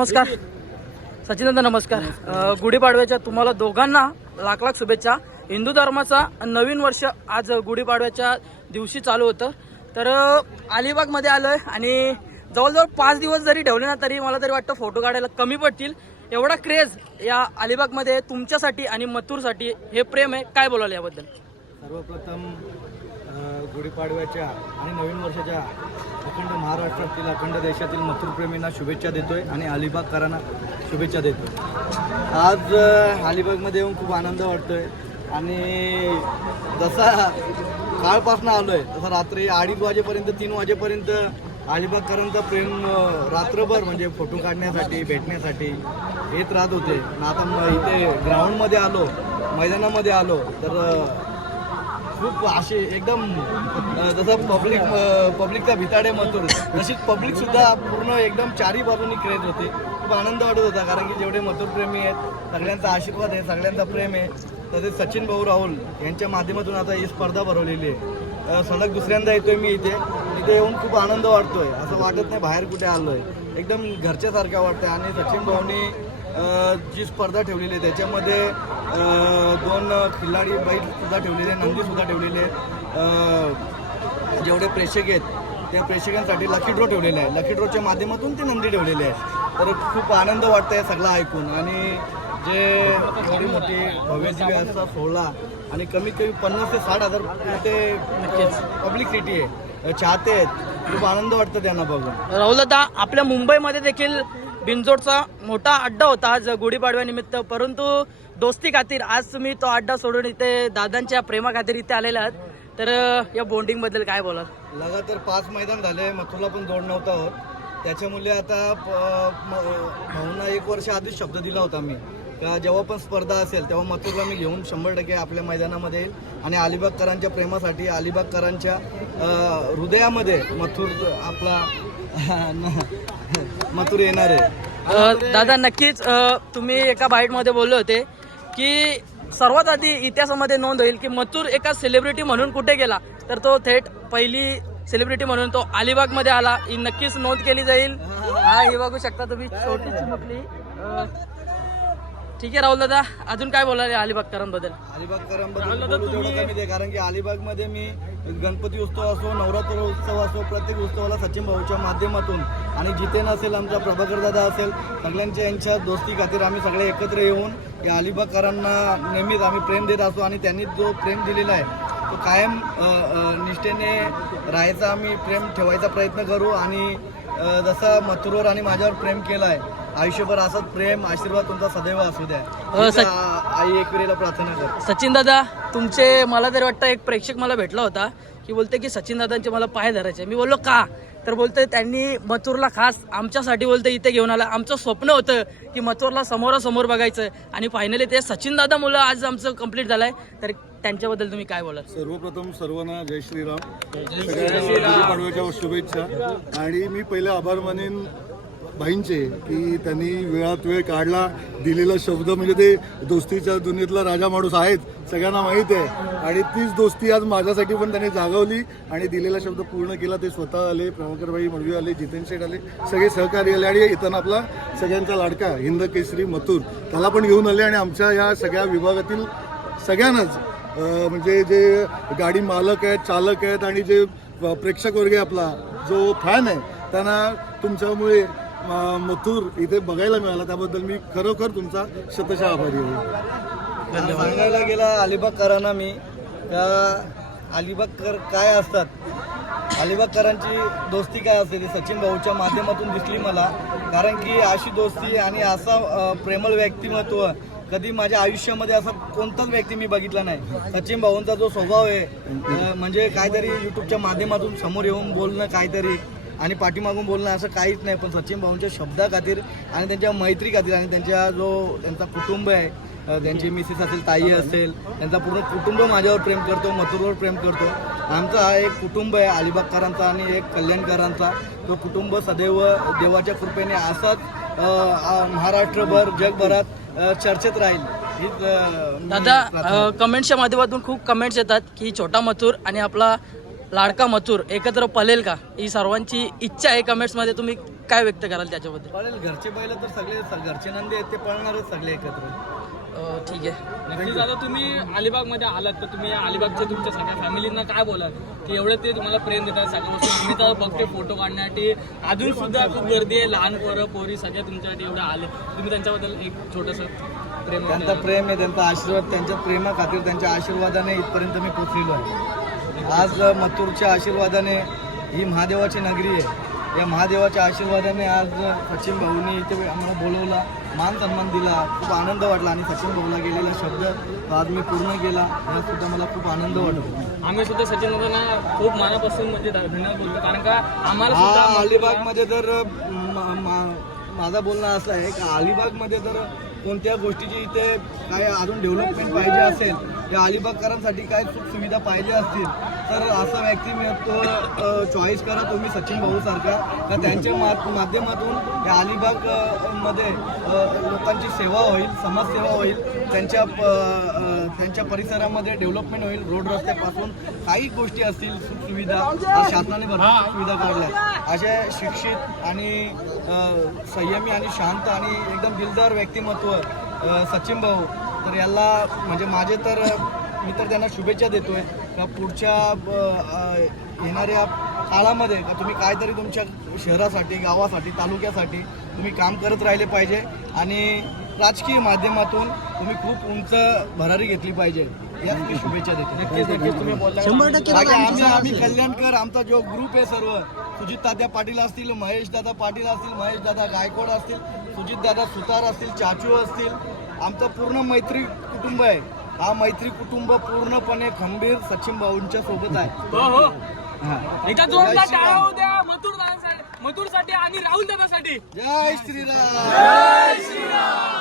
नमस्कार. सचिनंद नमस्कार. गुढीपाडव्याच्या तुम्हाला दोघांना लाख लाख शुभेच्छा. हिंदू धर्माचा नवीन वर्ष आज गुढीपाडव्याच्या दिवशी चालू होतं. तर अलिबागमध्ये अलिबागमध्ये आलोय आणि जवळजवळ पाच दिवस जरी ठेवले ना तरी मला तरी वाटतं फोटो काढायला कमी पडतील. एवढा क्रेज या अलिबागमध्ये तुमच्यासाठी आणि मथुरसाठी हे प्रेम आहे. काय बोलाल याबद्दल? सर्वप्रथम गुढीपाडव्याच्या आणि नवीन वर्षाच्या अखंड महाराष्ट्रातील अखंड देशातील मथुरप्रेमींना शुभेच्छा देतोय आणि अलिबागकरांना शुभेच्छा देतोय. आज अलिबागमध्ये येऊन खूप आनंद वाटतोय. आणि जसा काळपासून आलो आहे तसा रात्री अडीच वाजेपर्यंत तीन वाजेपर्यंत अलिबागकरांचा प्रेम रात्रभर म्हणजे फोटो काढण्यासाठी भेटण्यासाठी येत राहत होते. आता म इथे ग्राउंडमध्ये आलो मैदानामध्ये आलो तर खूप असे एकदम जसं पब्लिक पब्लिकचा भिताडे मथुर तशीच पब्लिक सुद्धा पूर्ण एकदम चारी बाजूनी खेळत होते. खूप आनंद वाटत होता कारण की जेवढे मथुर प्रेमी आहेत सगळ्यांचा आशीर्वाद आहे सगळ्यांचा प्रेम आहे. तसेच सचिन भाऊ राहुल यांच्या माध्यमातून आता ही स्पर्धा भरवलेली आहे. सलग दुसऱ्यांदा येतोय मी इथे. इथे येऊन खूप आनंद वाटतोय. असं वाटत नाही बाहेर कुठे आलोय. एकदम घरच्यासारखं वाटतंय. आणि सचिन भाऊनी जी स्पर्धा ठेवलेली आहे त्याच्यामध्ये दोन खिल्लाडी बैल सुद्धा ठेवलेले नंदी सुद्धा ठेवलेले. जेवढे प्रेक्षक आहेत त्या प्रेक्षकांसाठी लकी ड्रॉ ठेवलेले आहे. लकी ड्रॉच्या माध्यमातून ते नंदी ठेवलेले आहे. तर खूप आनंद वाटतंय सगळं ऐकून. आणि जे एवढी मोठी भव्य दिव्य असा सोहळा आणि कमीत कमी पन्नास ते साठ हजार ते पब्लिक सिटी आहे. चाहते आहेत. खूप आनंद वाटतं त्यांना बघून. राहुल दादा आपल्या मुंबईमध्ये देखील बिनजोडचा मोठा अड्डा होता आज गुढीपाडव्यानिमित्त. परंतु दोस्ती खातीर आज तुम्ही तो अड्डा सोडून इथे दादांच्या प्रेमा खातीर इथे आलेले आहात. तर या बॉन्डिंगबद्दल काय बोलाल? लगातार पाच मैदान झाले मथुरला पण जोड नव्हता होत. त्याच्यामुळे आता भाऊंना एक वर्ष आधीच शब्द दिला होता मी. का जेव्हा पण स्पर्धा असेल तेव्हा मथुरला मी घेऊन शंभर टक्के आपल्या मैदानामध्ये येईल. आणि अलिबागकरांच्या प्रेमासाठी अलिबागकरांच्या हृदयामध्ये मथुर आपला मथुर येणार आहे. दादा नक्कीच तुम्ही एका बाईटमध्ये बोलले होते. की सर्वात आधी इतिहासामध्ये नोंद होईल की मथुर एका सेलिब्रिटी म्हणून कुठे गेला? तर तो थेट पहिली सेलिब्रिटी म्हणून तो अलिबागमध्ये आला. ही नक्कीच नोंद केली जाईल. हा ही बघू शकता तुम्ही. छोटी चिमुकली ठीक आहे राहुल दादा अजून काय बोलाल या अलिबागकरांबद्दल? अलिबागकरांबद्दल बोलू तेवढं कमी आहे कारण की अलिबागमध्ये मी गणपती उत्सव असो नवरात्र उत्सव असो प्रत्येक उत्सवाला सचिन भाऊच्या माध्यमातून आणि जितेन असेल आमचा प्रभाकर दादा असेल सगळ्यांच्या यांच्या दोस्ती खातीर आम्ही सगळे एकत्र येऊन या अलिबागकरांना नेहमीच आम्ही प्रेम देत असतो आणि त्यांनी जो प्रेम दिलेला आहे तो कायम अ, अ, निष्ठेने राहायचा आम्ही प्रेम ठेवायचा प्रयत्न करू आणि अ, जसा मथुरवर आणि माझ्यावर प्रेम केला आहे आयुष्यभर असंच प्रेम आशीर्वाद तुमचा सदैव असू द्या. अ, सच- आ- आई एकविरेला प्रार्थना कर. सचिन दादा तुमचे मला तरी वाटतं एक प्रेक्षक मला भेटला होता की बोलते की सचिन दादांचे मला पाय धरायचे. मी बोललो का? तर बोलते त्यांनी मथुरला खास आमच्यासाठी बोलते इथे घेऊन आला. आमचं स्वप्न होतं की मथुरला समोरासमोर बघायचं. आणि फायनली ते सचिन दादा मुलं आज आमचं कंप्लीट झालंय. तर त्यांच्याबद्दल तुम्ही काय बोलाल? सर्वप्रथम सर्वांना जय श्रीराम. सगळ्यांना गुढीपाडव्याच्या शुभेच्छा. आणि मी पहिले आभार मानेन भाईंचे की त्यांनी वेळात वेळ काढला दिलेला शब्द म्हणजे ते दोस्तीच्या दुनियेतला राजा माणूस आहेत सगळ्यांना माहीत आहे. आणि तीच दोस्ती आज माझ्यासाठी पण त्यांनी जागवली आणि दिलेला शब्द पूर्ण केला. ते स्वतः आले प्रभाकर मडवी आले जितेन शेठ आले सगळे सहकारी आले आणि इथं आपला सगळ्यांचा लाडका हिंद केसरी मथुर त्याला पण घेऊन आले आणि आमच्या या सगळ्या विभागातील सगळ्यांनाच म्हणजे जे गाडी मालक आहेत चालक आहेत आणि जे प्रेक्षक वर्ग आहे आपला जो फॅन आहे त्यांना तुमच्यामुळे मथुर इथे बघायला मिळाला त्याबद्दल मी खरोखर तुमचा शतशः आभारी आहे. सांगायला गेला अलिबागकरांना मी अलिबाग अलिबागकर काय असतात? अलिबागकरांची दोस्ती काय असते ती सचिन भाऊच्या माध्यमातून दिसली मला. कारण की अशी दोस्ती आणि असा प्रेमळ व्यक्तिमत्व कधी माझ्या आयुष्यामध्ये असा कोणताच व्यक्ती मी बघितला नाही. सचिन भाऊंचा जो स्वभाव आहे म्हणजे काहीतरी युट्यूबच्या माध्यमातून समोर येऊन बोलणं काहीतरी आणि पाठीमागून बोलणं असं काहीच नाही पण सचिन भाऊंच्या शब्दा खातीर आणि त्यांच्या मैत्री खातीर आणि त्यांच्या जो त्यांचा कुटुंब आहे त्यांची मिसेस असेल ताई असेल त्यांचा पूर्ण कुटुंब माझ्यावर प्रेम करतो मथुरवर प्रेम करतो. आमचा हा एक कुटुंब आहे अलिबागकरांचा आणि एक कल्याणकरांचा. तो कुटुंब सदैव देवाच्या कृपेने असाच महाराष्ट्रभर जगभरात चर्चेत राहील. दादा कमेंट्सच्या माध्यमातून खूप कमेंट्स येतात की छोटा मथुर आणि आपला लाडका मथुर एकत्र पलेल का? ही सर्वांची इच्छा आहे. कमेंट्समध्ये तुम्ही काय व्यक्त कराल त्याच्याबद्दल? पळेल. घरचे बैल तर सगळे घरचे नंदी आहेत ते पळणारच सगळे एकत्र. अं, ठीक आहे. नक्कीच आता तुम्ही अलिबागमध्ये आलात तर तुम्ही अलिबागच्या तुमच्या सगळ्या फॅमिलींना काय बोलाल? की एवढं ते तुम्हाला प्रेम देतात सगळ्यापासून आम्ही तर बघते फोटो काढण्यासाठी. अजून सुद्धा खूप गर्दी आहे. लहान पोरं पोरी सगळे तुमच्यासाठी एवढे आले. तुम्ही त्यांच्याबद्दल एक छोटंसं प्रेम त्यांचा प्रेम आहे त्यांचा आशीर्वाद त्यांच्या प्रेमाखातीर त्यांच्या आशीर्वादाने इथपर्यंत मी पोचलेलो आहे. आज मथुरच्या आशीर्वादाने ही महादेवाची नगरी आहे. या महादेवाच्या आशीर्वादाने आज सचिन भाऊनी इथे आम्हाला बोलवला मान सन्मान दिला. खूप आनंद वाटला आणि सचिन भाऊला गेलेला शब्द आज मी पूर्ण केला. यात सुद्धा मला खूप आनंद वाटतो. आम्ही सुद्धा सचिन दादांना खूप मनापासून म्हणजे धन्यवाद बोलतो. कारण का आम्हाला अलिबागमध्ये जर माझा बोलणं असं आहे की अलिबागमध्ये जर कोणत्या गोष्टीची इथे काय अजून डेव्हलपमेंट पाहिजे असेल या अलिबागकरांसाठी काय सुख सुविधा पाहिजे असतील तर असा व्यक्ती चॉईस करा. तुम्ही सचिन भाऊ सारखा. तर त्यांच्या मा- माध्यमातून या अलिबागमध्ये लोकांची सेवा होईल समाजसेवा होईल. त्यांच्या प- त्यांच्या परिसरामध्ये डेव्हलपमेंट होईल. रोड रस्त्यापासून काही गोष्टी असतील सुविधा शासनाने भरपूर सुविधा काढल्या अशा शिक्षित आणि संयमी आणि शांत आणि एकदम दिलदार व्यक्तिमत्व सचिन भाऊ. तर याला म्हणजे माझे तर मी तर त्यांना शुभेच्छा देतोय. का पुढच्या येणाऱ्या काळामध्ये का तुम्ही काहीतरी तुमच्या शहरासाठी गावासाठी तालुक्यासाठी तुम्ही काम करत राहिले पाहिजे आणि राजकीय माध्यमातून तुम्ही खूप उंच भरारी घेतली पाहिजे. याच मी शुभेच्छा देतो. नक्कीच नक्कीच. तुम्ही बोलला आम्ही कल्याणकर आमचा जो ग्रुप आहे सर्व सुजित दादा पाटील असतील महेश दादा पाटील असतील महेश दादा गायकवाड असतील सुजित दादा सुतार असतील चाचू असतील आमचं पूर्ण मैत्री कुटुंब आहे. हा मैत्री कुटुंब पूर्णपणे खंबीर सचिन भाऊंच्या सोबत आहे. हो हो. होऊ द्या मथुर मथुरसाठी आणि राहुल दादासाठी. जय श्रीराम.